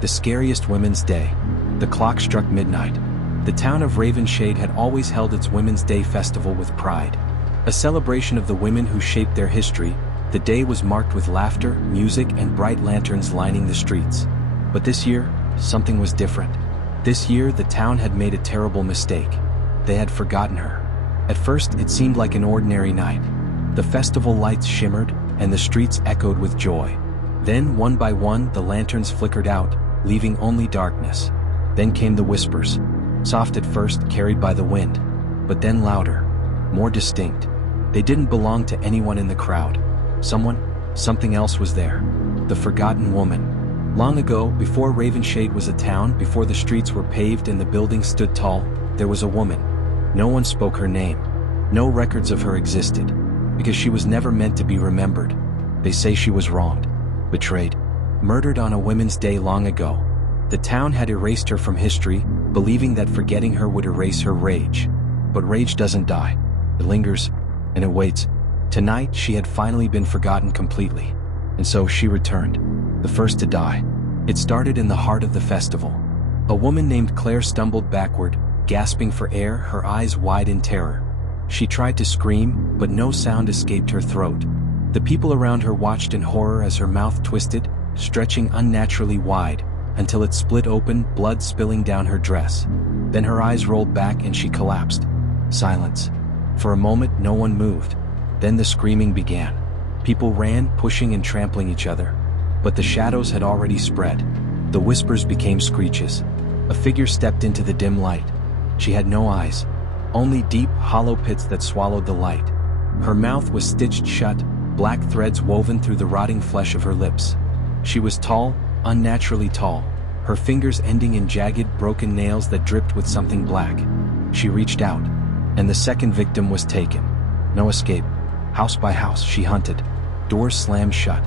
the scariest Women's Day. The clock struck midnight. The town of Ravenshade had always held its Women's Day festival with pride. A celebration of the women who shaped their history, the day was marked with laughter, music, and bright lanterns lining the streets. But this year, something was different. This year, the town had made a terrible mistake. They had forgotten her. At first, it seemed like an ordinary night. The festival lights shimmered, and the streets echoed with joy. Then, one by one, the lanterns flickered out, leaving only darkness. Then came the whispers. Soft at first, carried by the wind, but then louder, more distinct. They didn't belong to anyone in the crowd. Something else was there. The forgotten woman. Long ago, before Ravenshade was a town, before the streets were paved and the buildings stood tall, there was a woman. No one spoke her name. No records of her existed, because she was never meant to be remembered. They say she was wronged, betrayed, murdered on a Women's Day long ago. The town had erased her from history, believing that forgetting her would erase her rage. But rage doesn't die. It lingers, and it waits. Tonight, she had finally been forgotten completely. And so she returned, the first to die. It started in the heart of the festival. A woman named Claire stumbled backward, gasping for air, her eyes wide in terror. She tried to scream, but no sound escaped her throat. The people around her watched in horror as her mouth twisted, stretching unnaturally wide, until it split open, blood spilling down her dress. Then her eyes rolled back and she collapsed. Silence. For a moment, no one moved. Then the screaming began. People ran, pushing and trampling each other. But the shadows had already spread. The whispers became screeches. A figure stepped into the dim light. She had no eyes, only deep, hollow pits that swallowed the light. Her mouth was stitched shut, black threads woven through the rotting flesh of her lips. She was tall, unnaturally tall, her fingers ending in jagged, broken nails that dripped with something black. She reached out, and the second victim was taken. No escape. House by house, she hunted. Doors slammed shut.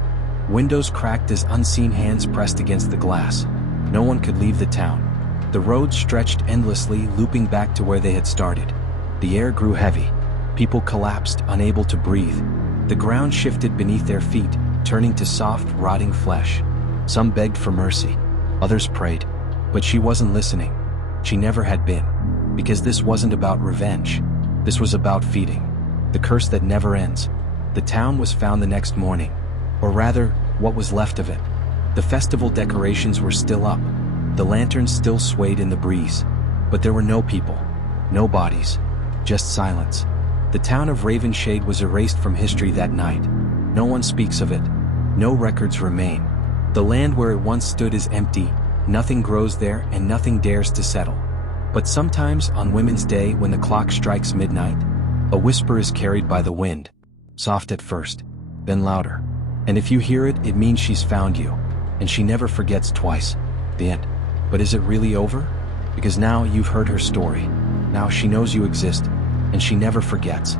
Windows cracked as unseen hands pressed against the glass. No one could leave the town. The road stretched endlessly, looping back to where they had started. The air grew heavy. People collapsed, unable to breathe. The ground shifted beneath their feet, turning to soft, rotting flesh. Some begged for mercy. Others prayed. But she wasn't listening. She never had been. Because this wasn't about revenge. This was about feeding. The curse that never ends. The town was found the next morning. Or rather, what was left of it. The festival decorations were still up. The lanterns still swayed in the breeze. But there were no people. No bodies. Just silence. The town of Ravenshade was erased from history that night. No one speaks of it. No records remain. The land where it once stood is empty. Nothing grows there and nothing dares to settle. But sometimes on Women's Day, when the clock strikes midnight, a whisper is carried by the wind. Soft at first, then louder. And if you hear it, it means she's found you. And she never forgets twice. The end. But is it really over? Because now you've heard her story. Now she knows you exist, and she never forgets.